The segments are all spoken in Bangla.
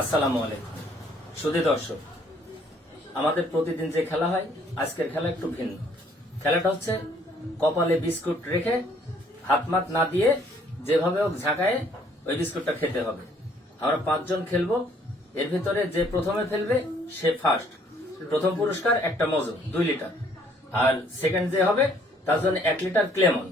আসসালামু আলাইকুম সুধী দর্শক, আমাদের প্রতিদিন যে খেলা হয় আজকের খেলা একটু ভিন্ন। খেলাটা হচ্ছে কপালে বিস্কুট রেখে হাত মাত না দিয়ে যেভাবে হোক ঝাঁকায় ওই বিস্কুটটা খেতে হবে। আমরা 5 জন খেলবো, এর ভিতরে যে প্রথমে ফেলবে সে ফার্স্ট। প্রথম পুরস্কার একটা মজু 2 লিটার, আর সেকেন্ড যে হবে তার জন্য 1 লিটার ক্লেমন।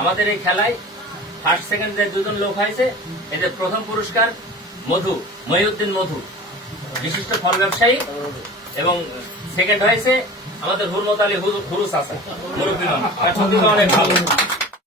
আমাদের এই খেলায় ফার্স্ট সেকেন্ড যে 2 জন লোক হয়েছে, এদের প্রথম পুরস্কার মধু, মহিউদ্দিন মধু, বিশিষ্ট ফল ব্যবসায়ী, এবং সেকেন্ড হয়েছে আমাদের হুরমত আলী হুরু চাচা, মুরব্বী অনেক ভালো।